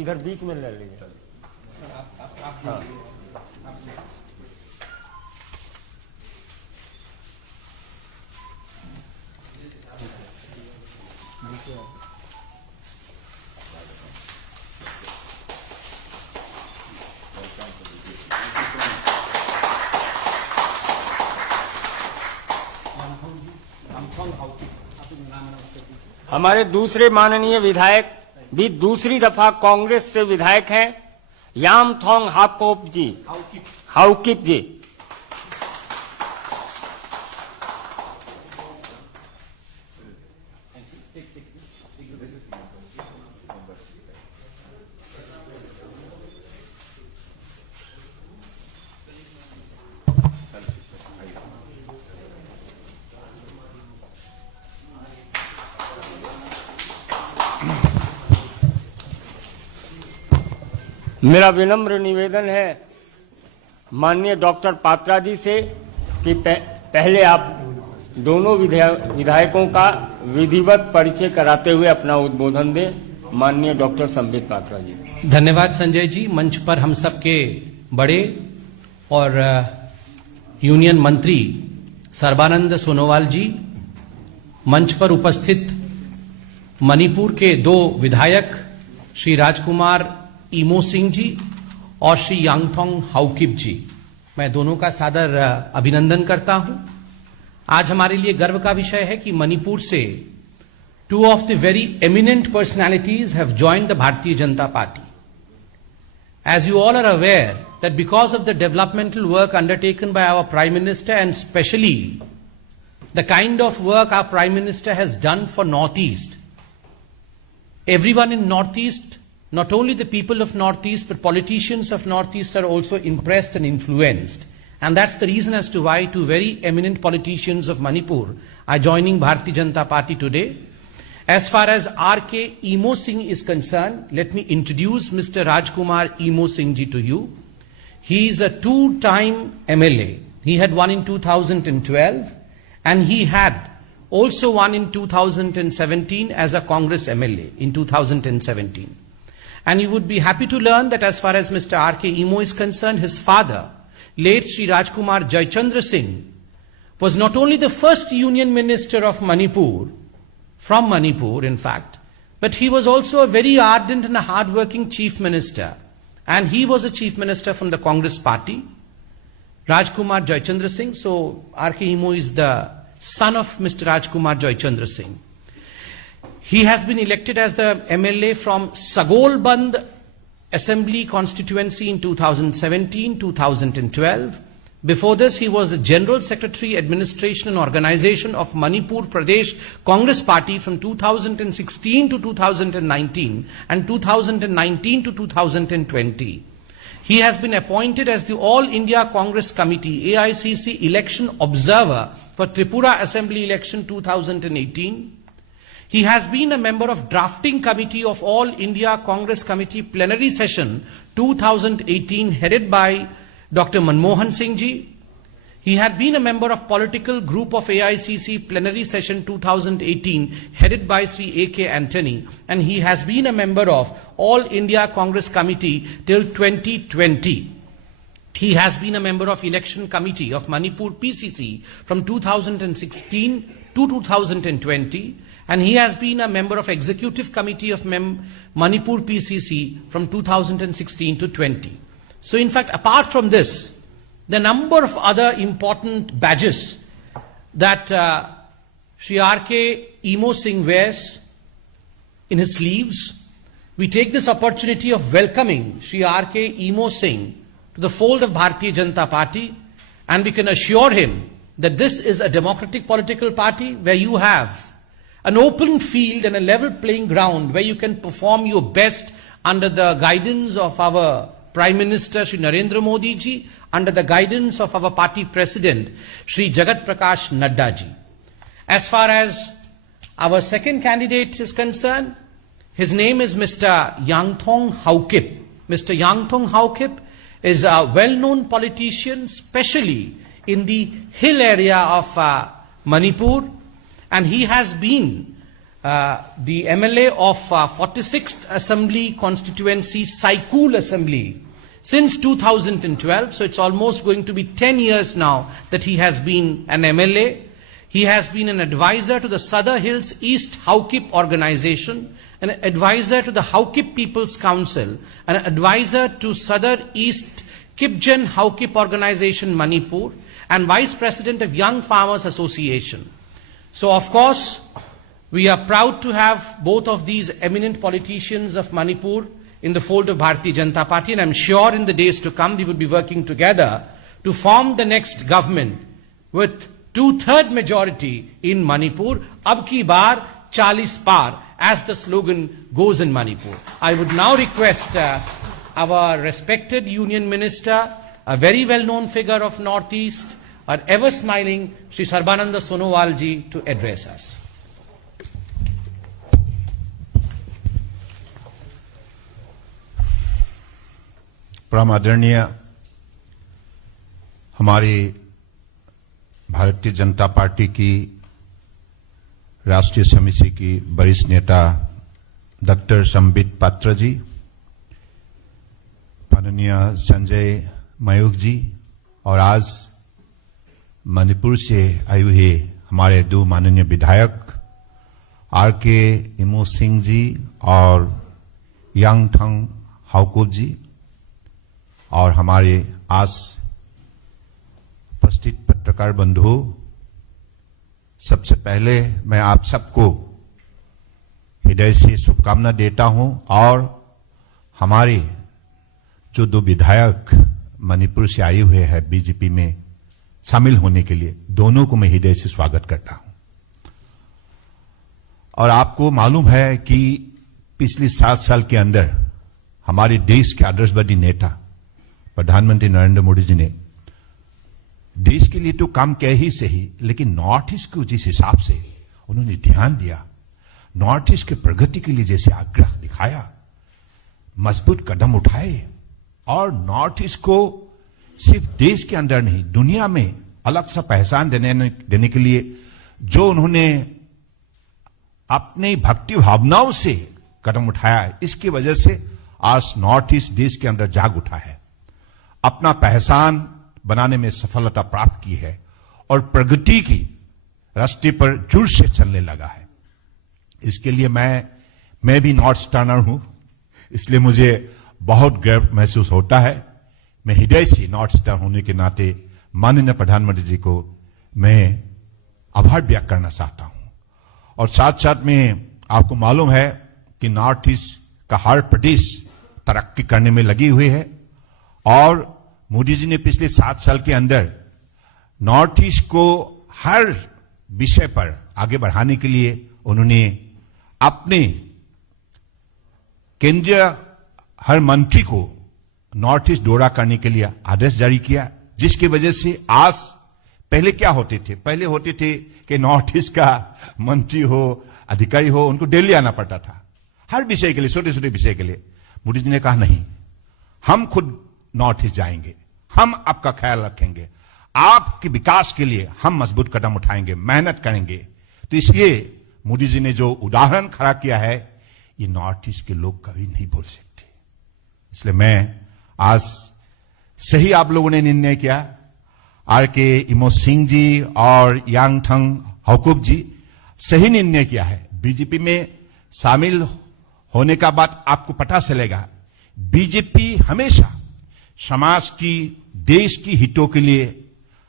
इधर बीच में ले लीजिए। हाँ। हमारे दूसरे माननीय विधायक भी दूसरी दफा कांग्रेस से विधायक हैं, यामथोंग हाउकिप जी। मेरा विनम्र निवेदन है माननीय डॉक्टर पात्रा जी से कि पहले आप दोनों विधायकों का विधिवत परिचय कराते हुए अपना उद्बोधन दें। माननीय डॉक्टर संबित पात्रा जी। धन्यवाद संजय जी। मंच पर हम सबके बड़े और यूनियन मंत्री सर्बानंद सोनोवाल जी, मंच पर उपस्थित मणिपुर के दो विधायक श्री राजकुमार ईमो सिंह जी और श्री यांगथोंग हाउकिप जी, मैं दोनों का सादर अभिनंदन करता हूं। आज हमारे लिए गर्व का विषय है कि मणिपुर से two of the very eminent personalities have joined the Bharatiya Janata Party. As you all are aware that because of the developmental work undertaken by our Prime Minister, and especially the kind of work our Prime Minister has done for Northeast, everyone in Northeast, not only the people of Northeast, but politicians of Northeast are also impressed and influenced. And that's the reason as to why two very eminent politicians of Manipur are joining Bharatiya Janata Party today. As far as R.K. Emo Singh is concerned, let me introduce Mr. Rajkumar Emo Singh ji to you. He is a two-time MLA. He had won in 2012 and he had also won in 2017 as a Congress MLA in 2017. And you would be happy to learn that as far as Mr. R.K. Emo is concerned, his father, late Sri Rajkumar Jayachandra Singh, was not only the first Union Minister of Manipur, from Manipur in fact, but he was also a very ardent and a hard-working Chief Minister. And he was a Chief Minister from the Congress Party, Rajkumar Jayachandra Singh. So R.K. Emo is the son of Mr. Rajkumar Jayachandra Singh. He has been elected as the MLA from Sagolband Assembly constituency in 2017-2012. Before this, he was the General Secretary, Administration and Organization of Manipur Pradesh Congress Party from 2016 to 2019 and 2019 to 2020. He has been appointed as the All India Congress Committee, AICC Election Observer for Tripura Assembly Election 2018. He has been a member of Drafting Committee of All India Congress Committee Plenary Session 2018 headed by Dr. Manmohan Singh ji. He had been a member of Political Group of AICC Plenary Session 2018 headed by Sri A.K. Antony, and he has been a member of All India Congress Committee till 2020. He has been a member of Election Committee of Manipur PCC from 2016 to 2020, and he has been a member of Executive Committee of Manipur PCC from 2016 to 20. So in fact, apart from this, the number of other important badges that Sri R.K. Emo Singh wears in his sleeves, we take this opportunity of welcoming Sri R.K. Emo Singh to the fold of Bharatiya Janata Party, and we can assure him that this is a democratic political party where you have an open field and a level playing ground where you can perform your best under the guidance of our Prime Minister Shri Narendra Modi ji, under the guidance of our party president Shri Jagat Prakash Nadda ji. As far as our second candidate is concerned, his name is Mr. Yanthong Haukip. Mr. Yanthong Haukip is a well-known politician, especially in the hill area of Manipur, and he has been the MLA of 46th Assembly Constituency, Saikul Assembly, since 2012. So it's almost going to be 10 years now that he has been an MLA. He has been an advisor to the Sadar Hills East Haukip organization, an advisor to the Haukip People's Council, an advisor to Sadar East Kipgen Haukip organization, Manipur, and vice president of Young Farmers Association. So of course, we are proud to have both of these eminent politicians of Manipur in the fold of Bharatiya Janata Party, and I'm sure in the days to come we will be working together to form the next government with 2/3 majority in Manipur. Ab ki baar 40 par, as the slogan goes in Manipur. I would now request our respected Union Minister, a very well-known figure of Northeast, our ever-smiling Shri Sarbananda Sonowal ji, to address us. परम आदरणीय हमारी Bharatiya Janata party की राष्ट्रीय समिति की वरिष्ठ नेता doctor Sambit Patra जी, माननीय संजय मयूख जी, और आज मणिपुर से आए हुए हमारे दो माननीय विधायक आर.के. इमो सिंह जी और यांगथंग हाउकुप जी, और हमारे आज उपस्थित पत्रकार बंधु, सबसे पहले मैं आप सबको हृदय से शुभकामना देता हूं, और हमारे जो दो विधायक मणिपुर से आए हुए हैं बीजेपी में शामिल होने के लिए, दोनों को मैं हृदय से स्वागत करता हूं। और आपको मालूम है कि पिछले 7 साल के अंदर हमारे देश के आदर्शवादी नेता प्रधानमंत्री नरेंद्र मोदी जी ने देश के लिए तो काम किया ही सही, लेकिन नॉर्थ ईस्ट को जिस हिसाब से उन्होंने ध्यान दिया, नॉर्थ ईस्ट के प्रगति के लिए जैसे आग्रह दिखाया, मजबूत कदम उठाए, और नॉर्थ ईस्ट को सिर्फ देश के अंदर नहीं दुनिया में अलग सा पहचान देने के लिए जो उन्होंने अपनी भक्ति भावनाओं से कदम उठाया, इसकी वजह से आज नॉर्थ ईस्ट देश के अंदर जाग उठा है, अपना पहचान बनाने में सफलता प्राप्त की है, और प्रगति की रास्ते पर जुड़ से चलने लगा है। इसके लिए मैं भी नॉर्थ ईस्टर्नर हूं, इसलिए मुझे बहुत गर्व महसूस होता है। मैं हृदय से नॉर्थ ईस्टर्न होने के नाते माननीय प्रधानमंत्री जी को मैं आभार व्यक्त करना चाहता हूं। और साथ साथ में आपको मालूम है कि नॉर्थ ईस्ट का हर प्रदेश तरक्की करने में लगी हुई है, और मोदी जी ने पिछले 7 साल के अंदर नॉर्थ ईस्ट को हर विषय पर आगे बढ़ाने के लिए उन्होंने अपने केंद्रीय हर मंत्री को नॉर्थ ईस्ट दौरा करने के लिए आदेश जारी किया, जिसकी वजह से आज पहले क्या होते थे कि नॉर्थ ईस्ट का मंत्री हो, अधिकारी हो, उनको दिल्ली आना पड़ता था हर विषय के लिए, छोटे छोटे विषय के लिए। मोदी जी ने कहा नहीं, हम खुद नॉर्थ ईस्ट जाएंगे, हम आपका ख्याल रखेंगे, आपके विकास के लिए हम मजबूत कदम उठाएंगे, मेहनत करेंगे। तो इसलिए मोदी जी ने जो उदाहरण खड़ा किया है, ये नॉर्थ ईस्ट के लोग कभी नहीं भूल सकते। इसलिए मैं आज सही आप लोगों ने निर्णय किया, आर.के. इमो सिंह जी और यांगथंग हाउकुप जी सही निर्णय किया है। बीजेपी में शामिल होने का बाद आपको पता चलेगा, बीजेपी हमेशा समाज की, देश की हितों के लिए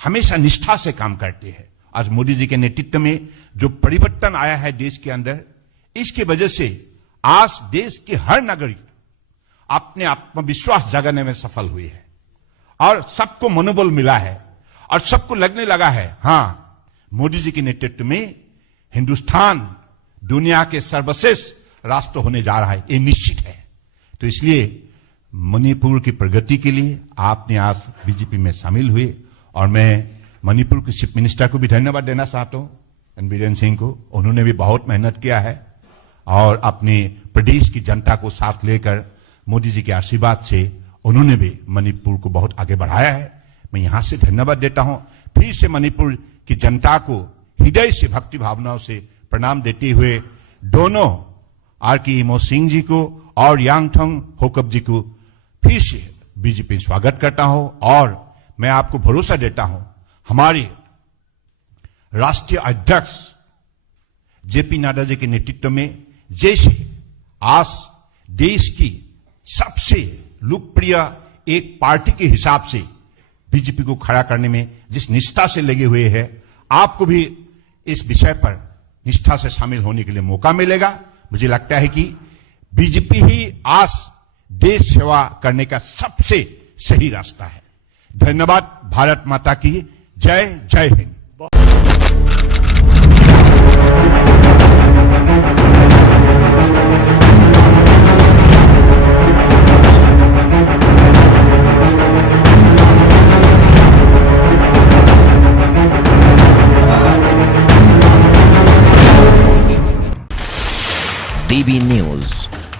हमेशा निष्ठा से काम करती है। आज मोदी जी के नेतृत्व में जो परिवर्तन आया है देश के अंदर, इसकी वजह से आज देश के हर नागरिक अपने आत्मविश्वास जगाने में सफल हुई है, और सबको मनोबल मिला है, और सबको लगने लगा है हां, मोदी जी के नेतृत्व में हिंदुस्तान दुनिया के सर्वश्रेष्ठ राष्ट्र होने जा रहा है, ये निश्चित है। तो इसलिए मणिपुर की प्रगति के लिए आपने आज बीजेपी में शामिल हुए, और मैं मणिपुर के चीफ मिनिस्टर को भी धन्यवाद देना चाहता हूं, बीरेन सिंह को। उन्होंने भी बहुत मेहनत किया है, और अपने प्रदेश की जनता को साथ लेकर मोदी जी के आशीर्वाद से उन्होंने भी मणिपुर को बहुत आगे बढ़ाया है। मैं यहां से धन्यवाद देता हूं। फिर से मणिपुर की जनता को हृदय से भक्ति भावनाओं से प्रणाम देते हुए दोनों आर के इमो सिंह जी को और यांगथंग होकप जी को फिर से बीजेपी स्वागत करता हूं और मैं आपको भरोसा देता हूं हमारे राष्ट्रीय अध्यक्ष जेपी नड्डा जी के नेतृत्व में जैसे आज देश की सबसे लोकप्रिय एक पार्टी के हिसाब से बीजेपी को खड़ा करने में जिस निष्ठा से लगे हुए हैं, आपको भी इस विषय पर निष्ठा से शामिल होने के लिए मौका मिलेगा। मुझे लगता है कि बीजेपी ही आज देश सेवा करने का सबसे सही रास्ता है। धन्यवाद। भारत माता की जय। जय हिंद।